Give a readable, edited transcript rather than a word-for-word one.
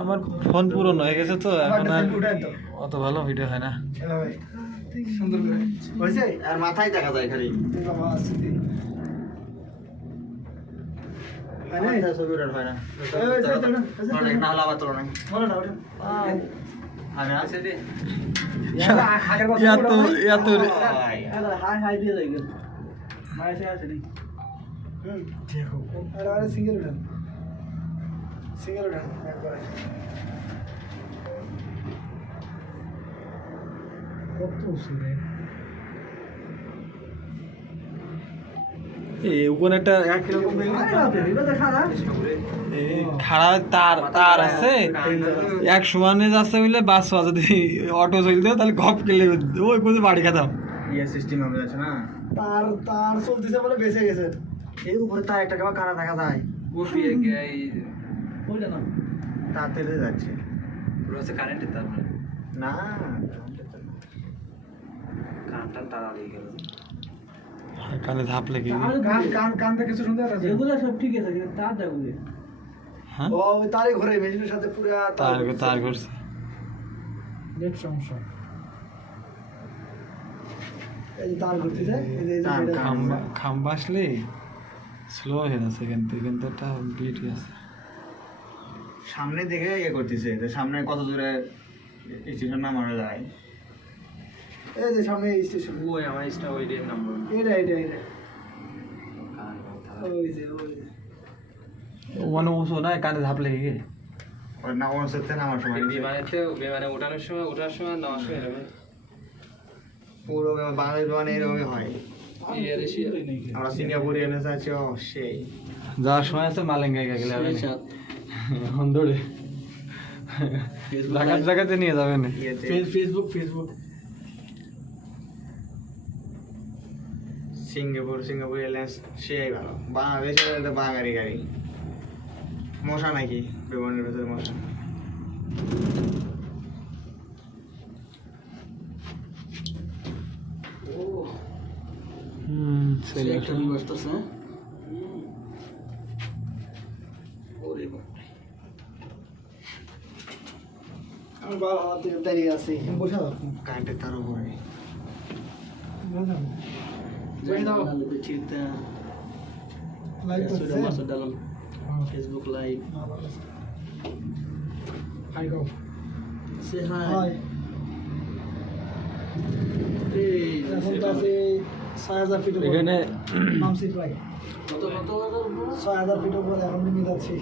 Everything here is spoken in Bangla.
আমার ফোন পুরনো হয়ে গেছে তো এখন আর অত ভালো ভিডিও হয় না। সুন্দর করে হয়েছে আর মাথায় দেখা যায় খালি ছবি ওঠার হয় না আবার তোলো নাই হাই দিয়ে যাই মায়ের আছে নি দেখো আরে সিঙ্গেল উঠান একবার কত সুরে ওখানে একটা খাড়া তার আছে এক সমানে যাচ্ছে বলে বাস যদি অটো চলতে তাহলে ঘপ কেলে ওই কোথায় বাড়ি খেতাম সিস্টেম হবে আছে না তার চলতেছে বলে বেঁচে গেছে এই উপরে তার একটা কারা দেখা যায় তার তেলে যাচ্ছে কারেন্টের তার না কানে ধাপ লেগে কানটা কিছু শুনতে পাচ্ছি এগুলো সব ঠিক আছে কিন্তু তার যাবো হ্যাঁ ও তারে ঘরে মেশিনের সাথে পুরো তার করছে নেট সমস্যা এই যে তার ঘুরতে যায় এই যে খাম্বা আসলে স্লো হয়ে যাচ্ছে কিন্তু একটা বিট আছে সামনে দেখে ইয়ে করতেছে তো সামনে কত দূরে স্টেশন নামানো যায় এই যে সামনে স্টেশন ওই আমার স্টা ওই রে নাম্বার এটা ওই যে ওখানে ওসো না কানে ধাপ লেগে ওর না ওর সাথে নামার সময় বিমানে ওঠার সময় নামার সময় পুরো বাংলাদেশ বিমানে এরকমই হয় আমরা সিঙ্গাপুরে এনে যাচ্ছি ও সেই যাওয়ার সময় আছে মালেঙ্গায় গেলে হবে দৌড়ে জায়গাতে নিয়ে যাবেন ফেসবুক সিঙ্গাপুর এয়ারলাইন্স সেই ভালো বাংলাদেশের বাঙালি গাড়ি মশা নাকি বিমানের ভেতরে মশা আমি বাবা হাতে দাঁড়িয়ে আছি বসে দাও কারেন্টের তার উপরে ফেসবুক লাইভ হাই গো সে হাই এখন তো আছে ৬০০০ ফিট এখানে নামছি প্রায় কত ৬০০০ ফিট উপরে এখন নেমে যাচ্ছি